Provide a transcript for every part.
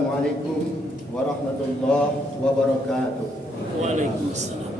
Assalamualaikum warahmatullahi wabarakatuh. Waalaikumsalam.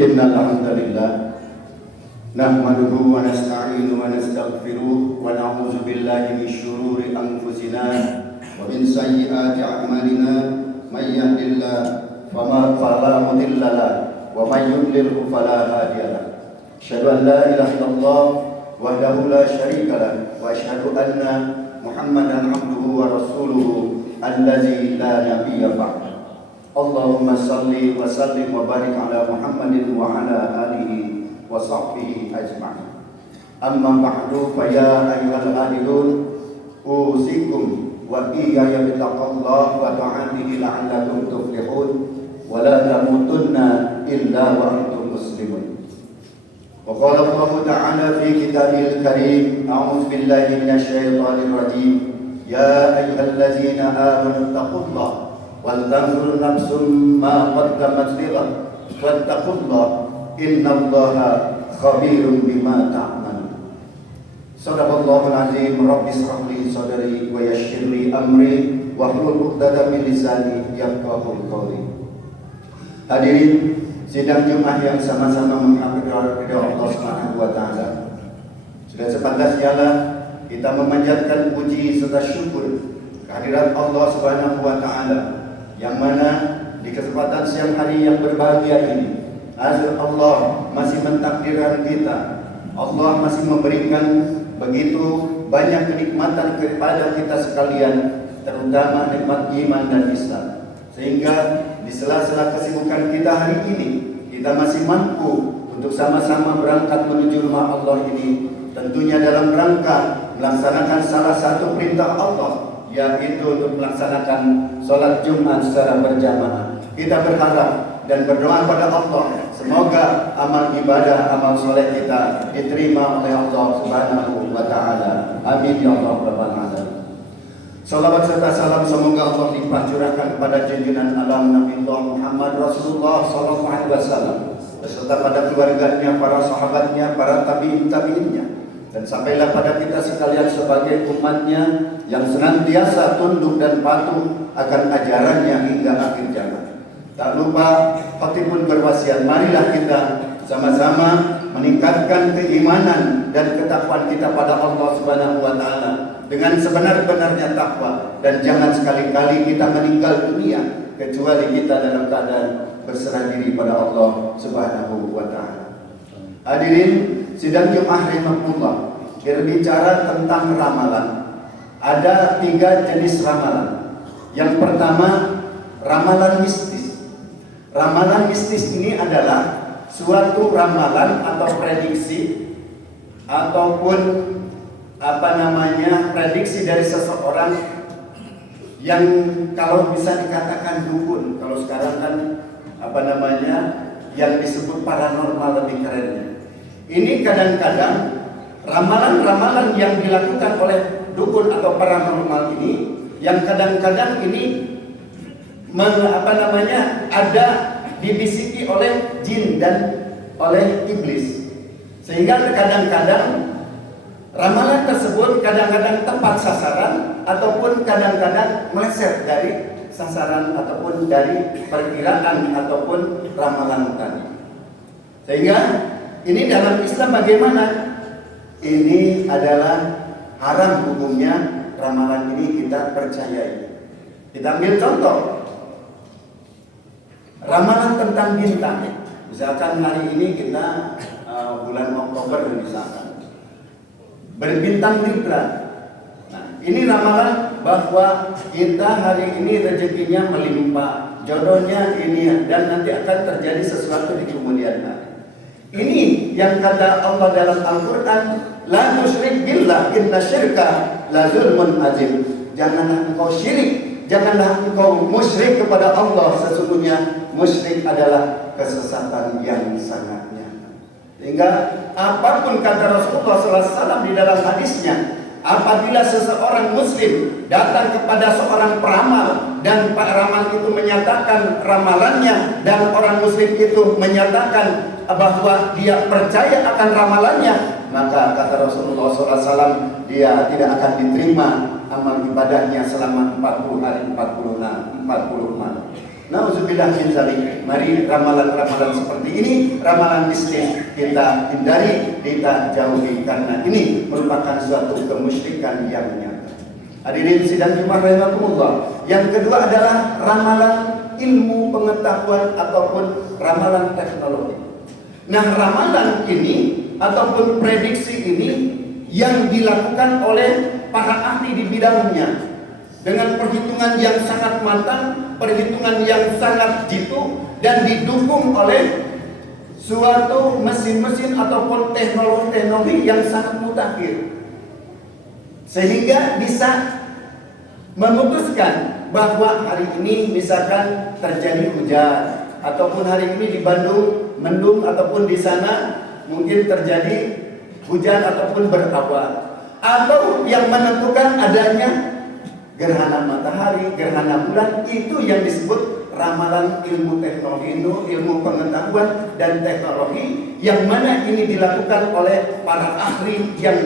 Innal hamdalillah nahmaduhu wa nasta'inu wa nastaghfiruh wa na'udzu billahi min syururi anfusina wa min sayyiati a'malina may yahdihillahu fala mudilla lahu wa may yudlil fala hadiya lahu. Asyhadu an la ilaha illallah wahdahu la syarika lahu wa asyhadu anna Muhammadan abduhu wa rasuluhu allazi la nabiyya ba'dahu. Allahumma salli wa sallim wa barik ala Muhammadin wa ala alihi wa sahbihi ajma'in. Amma ba'du fa ya ayyuhal adilun usikum wa iyaya bittaqallah wa ta'atihi la'allakum tuflihun wa la tamutunna illa wa antum muslimun. Wa qala Allah ta'ala fi kitabihil karim a'udzu billahi minasy syaithanir rajim ya ayyuhallazina amanu taqullaha wal tanzur nafsum ma qaddamat lighad wattaqullah innallaha khabirum bima ta'malun. Sadaqallahul azim. Rabbi shrah li sadri wa yassir li amri wahlul 'uqdatam min lisani yafqahu qawli. Hadirin sidang Jumat yang sama-sama mengabdi Allah Subhanahu wa taala. Sudah sepantasnya kita memanjatkan puji serta syukur kehadirat Allah Subhanahu wa taala, yang mana di kesempatan siang hari yang berbahagia ini Allah masih mentakdirkan kita. Allah masih memberikan begitu banyak kenikmatan kepada kita sekalian, terutama nikmat iman dan Islam. Sehingga di sela-sela kesibukan kita hari ini, kita masih mampu untuk sama-sama berangkat menuju rumah Allah ini, tentunya dalam rangka melaksanakan salah satu perintah Allah, yaitu untuk melaksanakan sholat Jumat secara berjamaah. Kita berharap dan berdoa pada Allah, semoga amal ibadah, amal soleh kita diterima oleh Allah Subhanahu wa taala. Amin ya rabbal alamin. Salawat serta salam semoga Allah limpah curahkan kepada junjungan alam Nabi Muhammad Rasulullah sallallahu alaihi wasallam, beserta pada keluarganya, para sahabatnya, para tabi'in-tabi'innya, dan sampailah pada kita sekalian sebagai umatnya yang senantiasa tunduk dan patuh akan ajarannya hingga akhir zaman. Tak lupa Khatib pun berwasiat, marilah kita sama-sama meningkatkan keimanan dan ketakwaan kita pada Allah Subhanahu wa taala dengan sebenar-benarnya takwa, dan jangan sekali-kali kita meninggal dunia kecuali kita dalam keadaan berserah diri pada Allah Subhanahu wa taala. Hadirin sidang Jumat rahimahullah, berbicara tentang ramalan. Ada 3 jenis ramalan. Yang pertama, ramalan mistis. Ramalan mistis ini adalah suatu ramalan atau prediksi ataupun prediksi dari seseorang yang kalau bisa dikatakan dukun. Kalau sekarang kan yang disebut paranormal lebih kerennya. Ini kadang-kadang ramalan-ramalan yang dilakukan oleh dukun atau paranormal ini, yang kadang-kadang ini ada dibisiki oleh jin dan oleh iblis, sehingga kadang-kadang ramalan tersebut kadang-kadang tepat sasaran ataupun kadang-kadang meleset dari sasaran ataupun dari perkiraan ataupun ramalan tadi. Sehingga ini dalam Islam bagaimana? Ini adalah haram hukumnya ramalan ini kita percayai. Kita ambil contoh ramalan tentang bintang. Misalkan hari ini kita bulan Oktober misalkan berbintang Libra. Nah, ini ramalan bahwa kita hari ini rezekinya melimpah, jodohnya ini, dan nanti akan terjadi sesuatu di kemudian hari. Ini yang kata Allah dalam Al-Quran, la tusyrik billah inna syirka la zulmun azim. Janganlah engkau syirik, janganlah engkau musyrik kepada Allah, sesungguhnya musyrik adalah kesesatan yang sangat nyata. Sehingga apapun kata Rasulullah SAW di dalam hadisnya, apabila seseorang muslim datang kepada seorang peramal dan Pak Ramal itu menyatakan ramalannya, dan orang muslim itu menyatakan bahwa dia percaya akan ramalannya, maka kata Rasulullah SAW, dia tidak akan diterima amal ibadahnya selama 40 hari 40 malam. Nauzubillah min dzalik. Mari ramalan-ramalan seperti ini, ramalan mistis, kita hindari, kita jauhi, karena ini merupakan suatu kemusyrikan yang nyata. Hadirin sidang Jumat rahimakumullah. Yang kedua adalah ramalan ilmu pengetahuan ataupun ramalan teknologi. Nah, ramalan ini ataupun prediksi ini yang dilakukan oleh para ahli di bidangnya dengan perhitungan yang sangat matang, perhitungan yang sangat jitu, dan didukung oleh suatu mesin-mesin ataupun teknologi yang sangat mutakhir, sehingga bisa memutuskan bahwa hari ini misalkan terjadi hujan, ataupun hari ini di Bandung mendung, ataupun di sana mungkin terjadi hujan ataupun berawan, atau yang menentukan adanya gerhana matahari, gerhana bulan. Itu yang disebut ramalan ilmu teknologi, ilmu pengetahuan dan teknologi, yang mana ini dilakukan oleh para ahli yang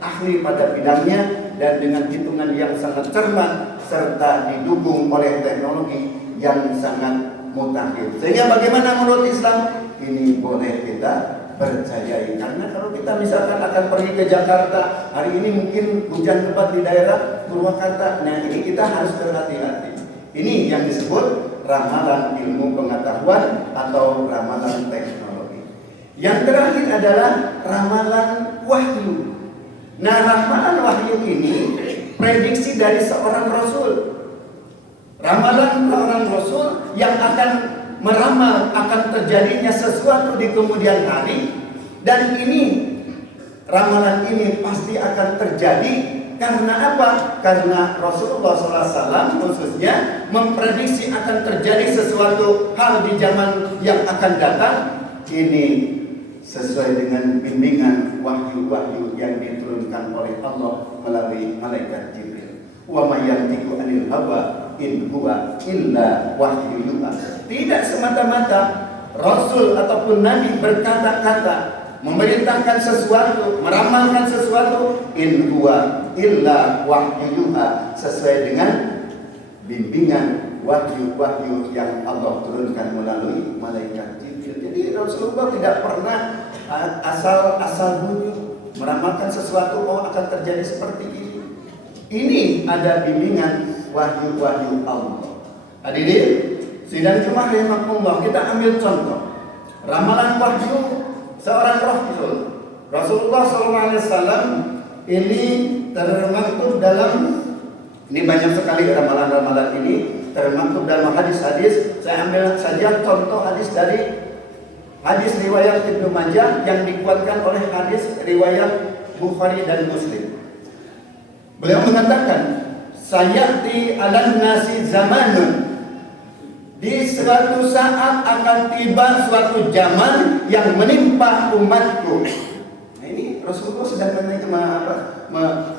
ahli pada bidangnya, dan dengan hitungan yang sangat cermat serta didukung oleh teknologi yang sangat mutakhir. Sehingga bagaimana menurut Islam? Ini boleh kita percayai. Karena kalau kita misalkan akan pergi ke Jakarta, hari ini mungkin hujan lebat di daerah Purwakarta. Nah, ini kita harus berhati-hati. Ini yang disebut ramalan ilmu pengetahuan atau ramalan teknologi. Yang terakhir adalah ramalan wahyu. Nah, ramalan wahyu ini prediksi dari seorang rasul. Ramalan seorang rasul yang akan meramal akan terjadinya sesuatu di kemudian hari, dan ini ramalan ini pasti akan terjadi karena apa? Karena Rasulullah SAW khususnya memprediksi akan terjadi sesuatu hal di zaman yang akan datang. Ini sesuai dengan bimbingan wahyu-wahyu yang diturunkan oleh Allah melalui malaikat Jibril. Wa may yantiqu 'anil hawa in huwa illa wahyu yuha. Tidak semata-mata Rasul ataupun Nabi berkata-kata, memerintahkan sesuatu, meramalkan sesuatu, in huwa illa wahyu yuha, sesuai dengan bimbingan wahyu-wahyu yang Allah turunkan melalui malaikat Jibril. Jadi Rasulullah tidak pernah asal bunyi meramalkan sesuatu akan terjadi seperti ini. Ini ada bimbingan wahyu-wahyu Allah. Hadirin sidang Jumat rahimakumullah, kita ambil contoh ramalan wahyu seorang Rasul. Rasulullah SAW ini termaktub dalam, ini banyak sekali ramalan-ramalan ini termaktub dalam hadis-hadis. Saya ambil saja contoh hadis dari hadis riwayat Ibnu Majah yang dikuatkan oleh hadis riwayat Bukhari dan Muslim. Beliau mengatakan, sayati 'alan nasi zamanun, di suatu saat akan tiba suatu zaman yang menimpa umatku. Nah, ini Rasulullah sedang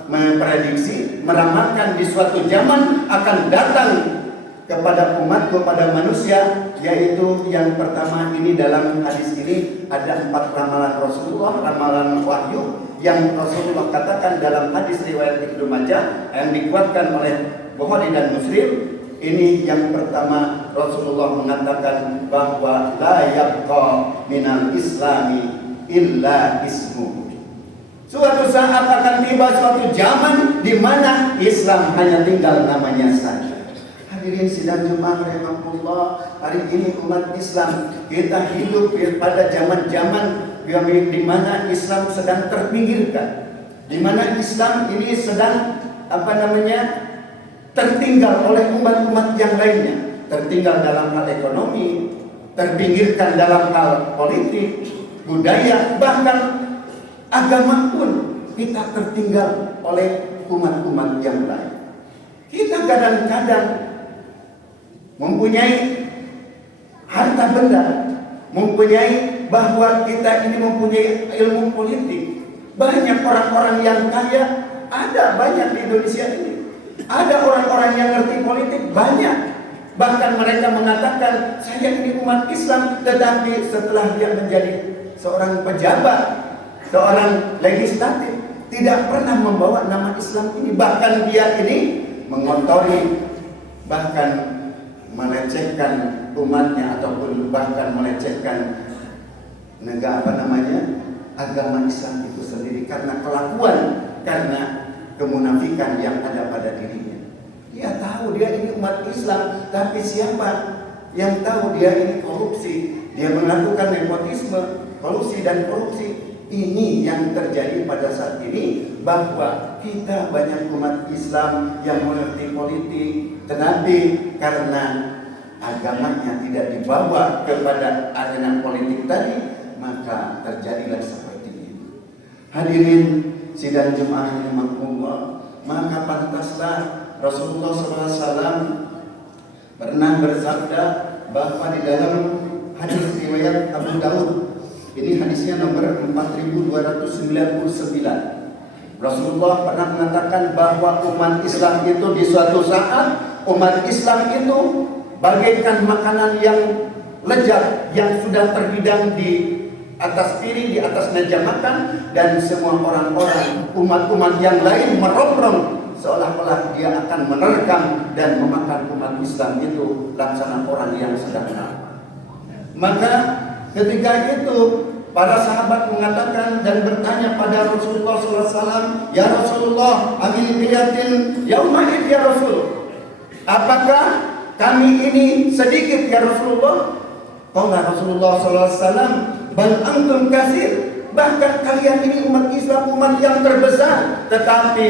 memprediksi, meramalkan di suatu zaman akan datang kepada umatku, pada manusia, yaitu yang pertama ini dalam hadis ini ada 4 ramalan Rasulullah, ramalan wahyu yang Rasulullah katakan dalam hadis riwayat Ibnu Majah yang dikuatkan oleh Bukhari dan Muslim. Ini yang pertama, Rasulullah mengatakan bahwa la yabqa minal islami illa ismu. Suatu saat akan tiba suatu zaman di mana Islam hanya tinggal namanya saja. Hadirin sidang Jumat rahimakumullah, hari ini umat Islam kita hidup pada zaman-zaman di mana Islam sedang terpinggirkan, di mana Islam ini sedang tertinggal oleh umat-umat yang lainnya, tertinggal dalam hal ekonomi, terpinggirkan dalam hal politik, budaya, bahkan agama pun kita tertinggal oleh umat-umat yang lain. Kita kadang-kadang mempunyai harta benda, mempunyai bahwa kita ini mempunyai ilmu politik. Banyak orang-orang yang kaya, ada banyak di Indonesia ini. Ada orang-orang yang ngerti politik, banyak. Bahkan mereka mengatakan, saya ini umat Islam, tetapi setelah dia menjadi seorang pejabat, seorang legislatif, tidak pernah membawa nama Islam ini. Bahkan dia ini mengotori, bahkan melecehkan umatnya, ataupun bahkan melecehkan agama Islam itu sendiri karena kelakuan, karena kemunafikan yang ada pada dirinya. Dia tahu dia ini umat Islam, tapi siapa yang tahu dia ini korupsi, dia melakukan nepotisme, kolusi dan korupsi. Ini yang terjadi pada saat ini, bahwa kita banyak umat Islam yang mengerti politik, tetapi karena agamanya tidak dibawa kepada arena politik tadi, maka terjadilah seperti ini. Hadirin sidang Jumat rahimakumullah, maka pantaslah Rasulullah SAW pernah bersabda bahwa di dalam hadis riwayat Abu Daud, ini hadisnya nomor 4299, Rasulullah pernah mengatakan bahwa umat Islam itu di suatu saat, umat Islam itu bagaikan makanan yang lezat yang sudah terhidang di atas piring, di atas meja makan, dan semua orang-orang umat-umat yang lain merongrong seolah-olah dia akan menerkam dan memakan umat Islam itu laksana orang yang sedang lapar. Maka ketika itu para sahabat mengatakan dan bertanya pada Rasulullah SAW, "Ya Rasulullah, amin qillatin yauma'id ya Rasul." Apakah kami ini sedikit ya Rasulullah? Qala Rasulullah SAW, "Bal antum katsir." Bahkan kalian ini umat Islam, umat yang terbesar. Tetapi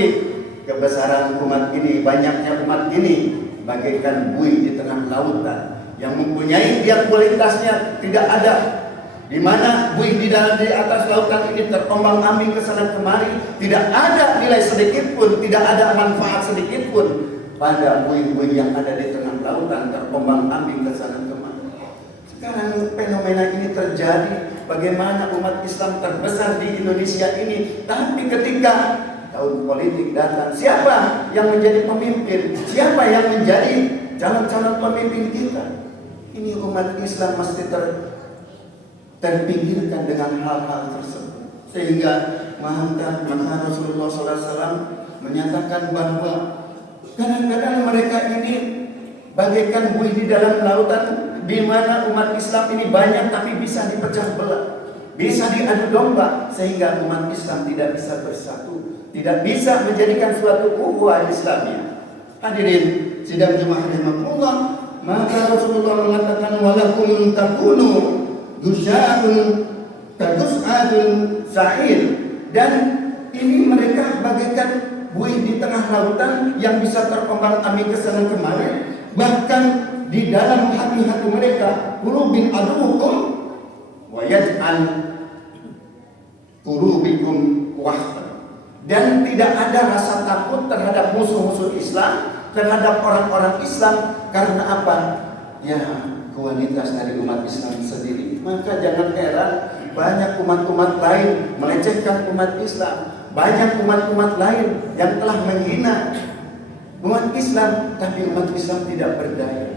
kebesaran umat ini, banyaknya umat ini bagaikan buih di tengah lautan yang mempunyai dia kualitasnya tidak ada, di mana buih di atas lautan ini terombang-ambing ke sana kemari, tidak ada nilai sedikit pun, tidak ada manfaat sedikit pun pada buih-buih yang ada di tengah lautan terombang-ambing ke sana kemari. Sekarang fenomena ini terjadi. Bagaimana umat Islam terbesar di Indonesia ini, tapi ketika tahun politik datang, siapa yang menjadi pemimpin? Siapa yang menjadi calon-calon pemimpin kita? Ini umat Islam mesti terpinggirkan dengan hal-hal tersebut. Sehingga maka Rasulullah SAW menyatakan bahwa kadang-kadang mereka ini bagaikan buih di dalam lautan, di mana umat Islam ini banyak tapi bisa dipecah belah, bisa diadu domba, sehingga umat Islam tidak bisa bersatu, tidak bisa menjadikan suatu ukhuwah Islamiyah. Hadirin sidang Jumat rahimakumullah, maka Rasulullah mengatakan, "Walakum takunu dusya'un kadus'atun sa'ir." Dan ini mereka bagaikan buih di tengah lautan yang bisa terombang-ambing ke sana kemari. Bahkan di dalam hati-hati mereka, qulubin aduwukum wa yaj'al qulubikum wahdan. Dan tidak ada rasa takut terhadap musuh-musuh Islam, terhadap orang-orang Islam. Karena apa? Ya, kualitas dari umat Islam sendiri. Maka jangan heran banyak umat-umat lain melecehkan umat Islam. Banyak umat-umat lain yang telah menghina umat Islam, tapi umat Islam tidak berdaya.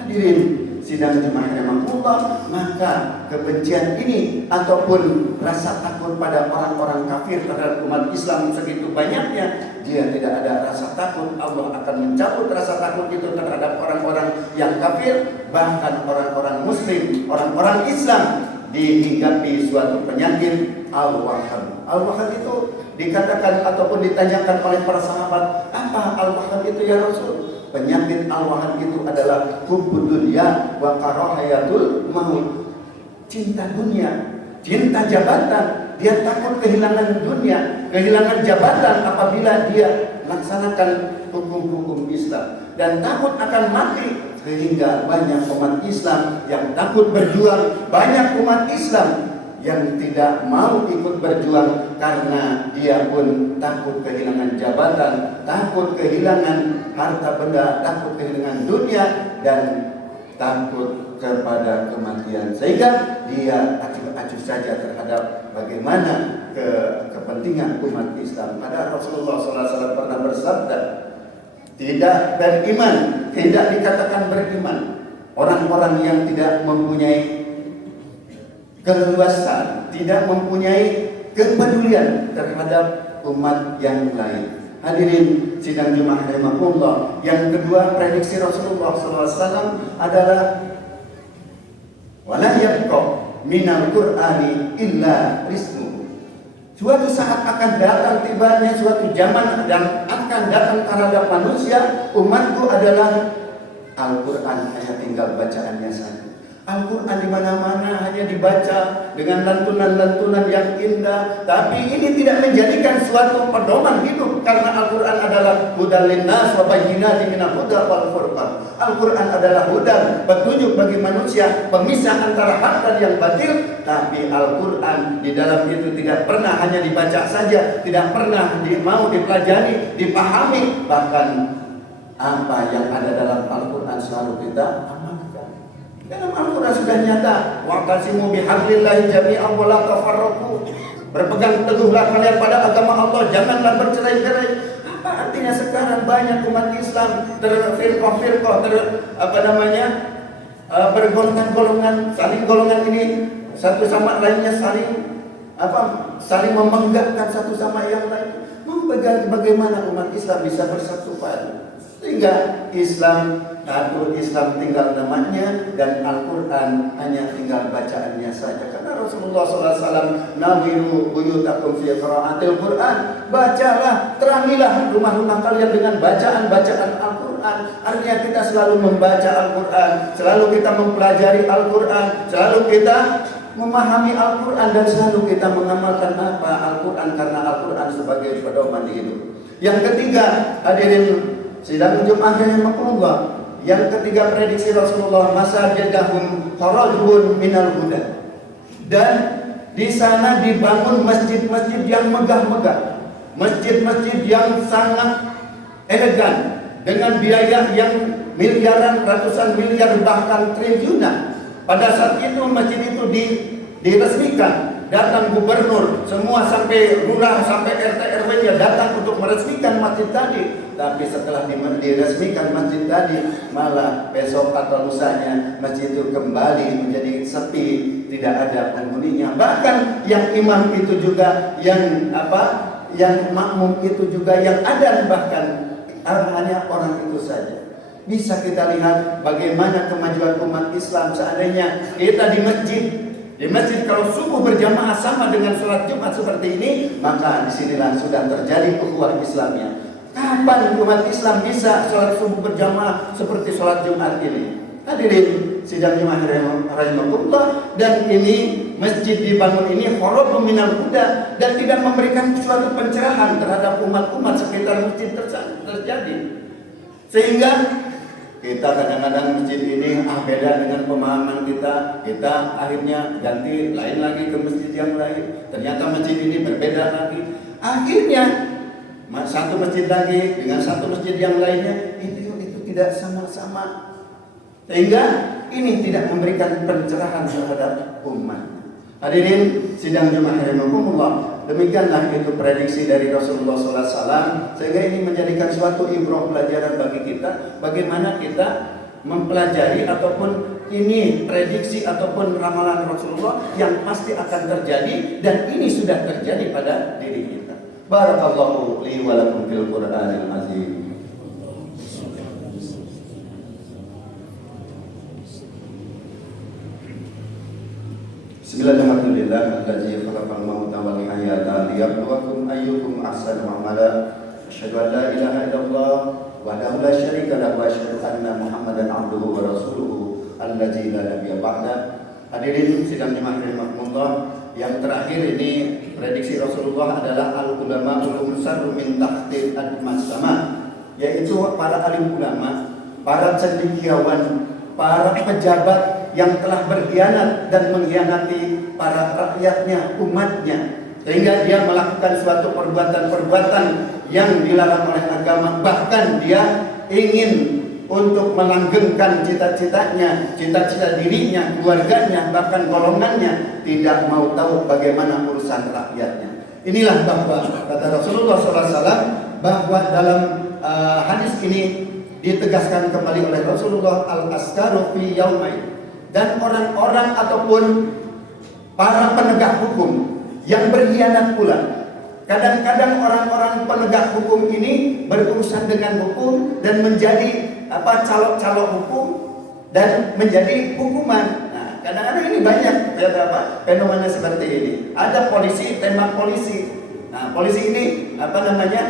Hadirin sidang jemaah rahimakumullah, maka kebencian ini ataupun rasa takut pada orang-orang kafir terhadap umat Islam segitu banyaknya, dia tidak ada rasa takut. Allah akan mencabut rasa takut itu terhadap orang-orang yang kafir. Bahkan orang-orang muslim, orang-orang Islam dihinggapi suatu penyakit al-waham. Al-waham itu dikatakan ataupun ditanyakan oleh para sahabat, "Apa al-waham itu ya Rasul?" Penyakit al-waham itu adalah hubbud dunya wa karahayatul maut. Cinta dunia, cinta jabatan. Dia takut kehilangan dunia, kehilangan jabatan apabila dia melaksanakan hukum-hukum Islam, dan takut akan mati. Sehingga banyak umat Islam yang takut berjuang, banyak umat Islam yang tidak mau ikut berjuang karena dia pun takut kehilangan jabatan, takut kehilangan harta benda, takut kehilangan dunia, dan takut kepada kematian. Sehingga dia acuh-acuh saja terhadap bagaimana kepentingan umat Islam. Ada Rasulullah SAW pernah bersabda, tidak beriman, tidak dikatakan beriman orang-orang yang tidak mempunyai keleluasan, tidak mempunyai kepedulian terhadap umat yang lain. Hadirin sidang Jumat rahimakumullah, yang kedua prediksi Rasulullah SAW adalah wala yabqa minal Qur'ani illa rismu. Suatu saat akan datang tibanya suatu zaman dan akan datang terhadap manusia, umatku adalah Al-Quran hanya tinggal bacaannya saja. Al-Quran di mana-mana hanya dibaca dengan lantunan-lantunan yang indah, tapi ini tidak menjadikan suatu pedoman hidup, karena Al-Quran adalah hudan linnas wa bayyinatin minal huda wal furqan. Al-Quran adalah hudan, petunjuk bagi manusia, pemisah antara hak dan yang batil. Tapi Al-Quran di dalam itu tidak pernah hanya dibaca saja, tidak pernah mau dipelajari, dipahami. Bahkan apa yang ada dalam Al-Quran selalu kita amalkan. Dalam Al-Quran sudah nyata, wa'tasimu bihablillahi jami'an wa la tafarraqu. Berpegang teguhlah kalian pada agama Allah, janganlah bercerai-berai. Apa artinya sekarang banyak umat Islam terfirqah-firqah, bergolongan-golongan, saling golongan ini satu sama lainnya saling memenggakkan satu sama yang lain. Bagaimana umat Islam bisa bersatu padu? Sehingga Islam tinggal namanya dan Al-Quran hanya tinggal bacaannya saja. Karena Rasulullah SAW nawiru buyutakum fi qiraatil Quran, bacalah, terangilah rumah-rumah kalian dengan bacaan-bacaan Al-Quran. Artinya kita selalu membaca Al-Quran, selalu kita mempelajari Al-Quran, selalu kita memahami Al-Quran, dan selalu kita mengamalkan apa Al-Quran, karena Al-Quran sebagai pedoman hidup. Yang ketiga, hadirin sidang Jumat rahimakumullah, yang ketiga prediksi Rasulullah, masajidahum kharajun minal huda. Dan di sana dibangun masjid-masjid yang megah-megah, masjid-masjid yang sangat elegan dengan biaya yang miliaran, ratusan miliar, bahkan triliunan. Pada saat itu masjid itu diresmikan, datang gubernur, semua sampai lurah, sampai RT RW-nya datang untuk meresmikan masjid tadi. Tapi setelah diresmikan masjid tadi, malah besok atau lusanya masjid itu kembali menjadi sepi, tidak ada penghuninya. Bahkan yang imam itu juga, yang makmum itu juga, yang ada bahkan hanya orang itu saja. Bisa kita lihat bagaimana kemajuan umat Islam seandainya kita di masjid. Di masjid kalau subuh berjamaah sama dengan sholat Jumat seperti ini, maka disinilah sudah terjadi ukhuwah Islamnya. Kapan umat Islam bisa sholat subuh berjamaah seperti sholat Jumat ini? Hadirin sidang Jumat rahimahullah, dan ini masjid dibangun ini kharajun minal huda, dan tidak memberikan suatu pencerahan terhadap umat-umat sekitar masjid terjadi. Sehingga kita kadang-kadang masjid ini beda dengan pemahaman kita akhirnya ganti lain lagi ke masjid yang lain. Ternyata masjid ini berbeda lagi. Akhirnya satu masjid lagi dengan satu masjid yang lainnya itu tidak sama-sama. Sehingga ini tidak memberikan pencerahan terhadap umat. Hadirin sidang Jumat rahimakumullah, demikianlah itu prediksi dari Rasulullah SAW, sehingga ini menjadikan suatu ibrah pelajaran bagi kita, bagaimana kita mempelajari ataupun ini prediksi ataupun ramalan Rasulullah yang pasti akan terjadi, dan ini sudah terjadi pada diri kita. Barakallahu li wa lakum fil Qur'anil azim. Bismillahirrahmanirrahim. Allazi khalaqal mauta wal hayata liyabluwakum ayyukum ahsanu amala. Asyhadu an la ilaha illallah wahdahu la syarika lahu wa asyhadu anna Muhammadan abduhu wa rasuluhu allazi la nabiyya ba'da. Hadirin sidang Jumat rahimahumullah, yang terakhir ini prediksi Rasulullah adalah al-ulama ulum sarru min tahtil admas sama, yaitu para alim ulama, para cendekiawan, para pejabat yang telah berkhianat dan mengkhianati para rakyatnya, umatnya, sehingga dia melakukan suatu perbuatan-perbuatan yang dilarang oleh agama. Bahkan dia ingin untuk melanggengkan cita-citanya, cita-cita dirinya, keluarganya, bahkan golongannya, tidak mau tahu bagaimana urusan rakyatnya. Inilah bahwa kata Rasulullah SAW, bahwa dalam hadis ini ditegaskan kembali oleh Rasulullah, al-askaru fi yaumain, dan orang-orang ataupun para penegak hukum yang berkhianat pula. Kadang-kadang orang-orang penegak hukum ini berurusan dengan hukum dan menjadi calok-calok hukum dan menjadi hukuman. Nah, kadang-kadang ini banyak fenomena seperti ini. Ada polisi tembak polisi. Nah, polisi ini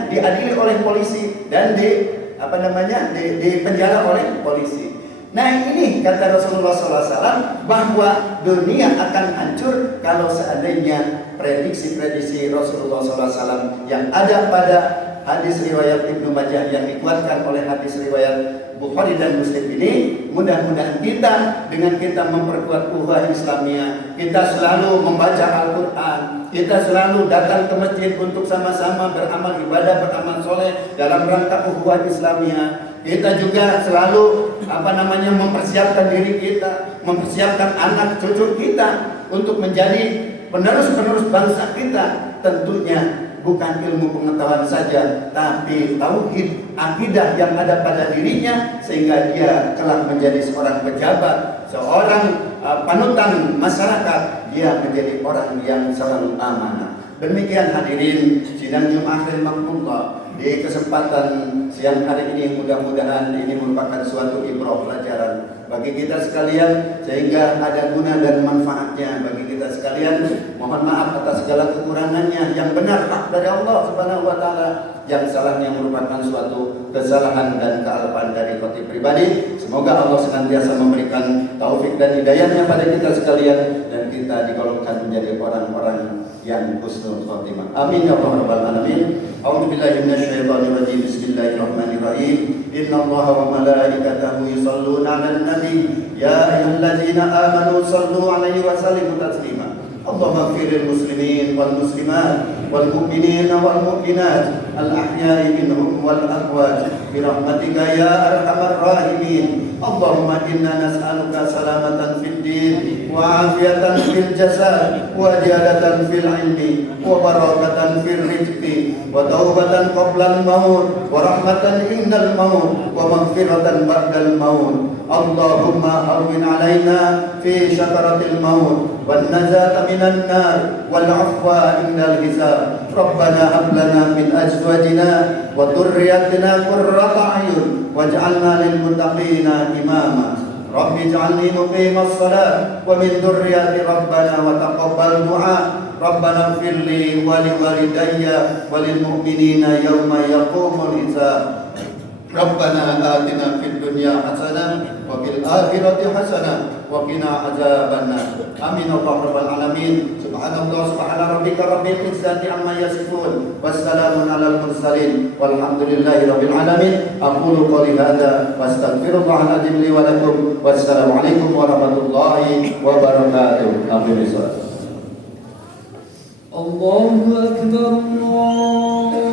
diadili oleh polisi dan dipenjara oleh polisi. Nah, ini kata Rasulullah SAW, bahwa dunia akan hancur kalau seandainya prediksi-prediksi Rasulullah SAW yang ada pada hadis riwayat Ibnu Majah yang dikuatkan oleh hadis riwayat Bukhari dan Muslim ini, mudah-mudahan kita dengan kita memperkuat ukhuwah Islamiyah, kita selalu membaca Al-Quran, kita selalu datang ke masjid untuk sama-sama beramal ibadah, beramal soleh dalam rangka ukhuwah Islamiyah. Kita juga selalu mempersiapkan diri kita, mempersiapkan anak cucu kita untuk menjadi penerus-penerus bangsa kita. Tentunya bukan ilmu pengetahuan saja, tapi tauhid, akidah yang ada pada dirinya, sehingga dia kelak menjadi seorang pejabat, seorang panutan masyarakat, dia menjadi orang yang selalu amanah. Demikian hadirin sidang Jumat Rahmatullah, di kesempatan siang hari ini mudah-mudahan ini merupakan suatu ibrah pelajaran bagi kita sekalian, sehingga ada guna dan manfaatnya bagi kita sekalian. Mohon maaf atas segala kekurangannya. Yang benar hak dari Allah Subhanahu wa taala, yang salahnya merupakan suatu kesalahan dan kealpaan dari khotib pribadi. Semoga Allah senantiasa memberikan taufik dan hidayahnya pada kita sekalian, dan kita digolongkan menjadi orang-orang yang husnul khotimah. Amin ya rabbal alamin. A'udzu billahi minasyaitonir rajim. Bismillahirrahmanirrahim. Innallaha wa malaikatahu yusholluna 'alan nabi ya ayyuhalladzina amanu shallu 'alaihi wa sallimu taslima. Allahumma ighfir lil muslimin wal muslimat wal mu'minina wal mu'minat al ahya'i minhum wal amwat bi rahmatika ya arhamar rahimin. Allahumma inna nas'aluka salamatan fid din wa afiyatan fil jasad wa ziyadatan fil ilmi wa barakatan fil rizqi wa taubatan qabla al maut wa rahmatan indal maut wa maghfiratan ba'dal maut. Allahumma hawwin alaina fi syakaratil maut wan najata minan nar wal afwa indal hisab. Rabbana hab lana min azwajina wa dhurriyyatina qurrata a'yun waj'alna lil muttaqina imama. Rabbi ij'alni muqimas shalah wa min dhurriyyati rabbana wa taqabbal du'a. Rabbana ighfir li wa li walidayya wa lil mu'minina yawma yaqumul hisab. Rabbana atina fid dunya hasanah wa fil akhirati hasanah wa qina adzabannar. Amin ya rabbal alamin. Subhanallah subhana rabbika rabbil izzati amma yasifun wassalamun alal mursalin walhamdulillahi rabbil alamin. Aqulu qouli hadza wastaghfirullahal azim li wa lakum. Wassalamu alaikum warahmatullahi wabarakatuh. Allahu akbar. Allahu